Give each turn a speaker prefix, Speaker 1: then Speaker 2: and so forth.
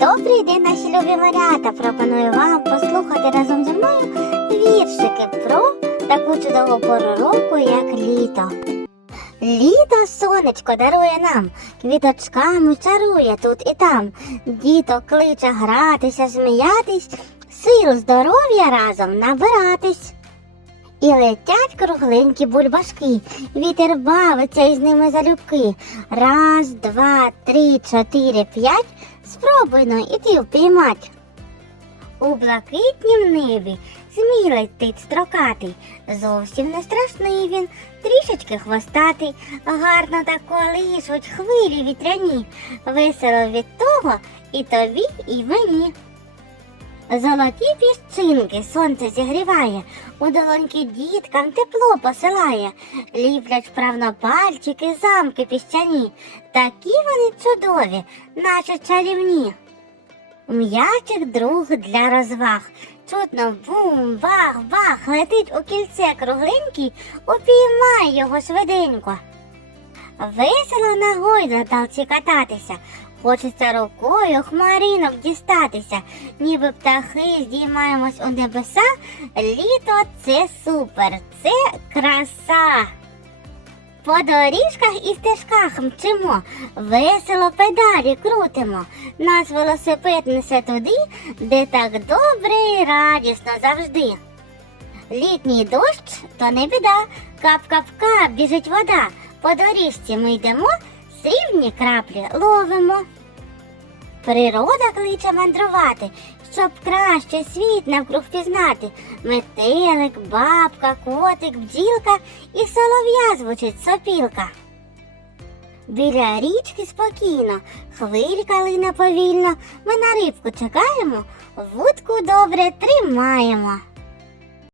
Speaker 1: Добрий день, наші любі малята! Пропоную вам послухати разом зі мною віршики про таку чудову пору року, як літо. Літо сонечко дарує нам, квіточками чарує тут і там. Діто кличе гратися, сміятись, сил здоров'я разом набиратись. І летять кругленькі бульбашки, вітер бавиться із ними залюбки. Раз, два, три, чотири, п'ять. Спробуй но і ти впіймать. У блакитнім небі змій летить строкатий. Зовсім не страшний він, трішечки хвостатий. Гарно так колишуть хвилі вітряні. Весело від того і тобі, і мені. Золоті піщинки сонце зігріває, у долоньки діткам тепло посилає, ліплять вправно пальчики, замки піщані, такі вони чудові, наче чарівні. М'ячик друг для розваг. Чутно бум, бах, бах, летить у кільце кругленький, упіймай його швиденько. Весело на гойдалці кататися, хочеться рукою хмаринок дістатися, ніби птахи здіймаємось у небеса. Літо це супер, це краса. По доріжках і стежках мчимо, весело педалі крутимо. Наш велосипед несе туди, де так добре і радісно завжди. Літній дощ то не біда, кап-кап-кап біжить вода. По доріжці ми йдемо, срібні краплі ловимо. Природа кличе мандрувати, щоб краще світ навкруг пізнати. Метелик, бабка, котик, бджілка і солов'я звучить сопілка. Біля річки спокійно, хвилька лине повільно. Ми на рибку чекаємо, вудку добре тримаємо.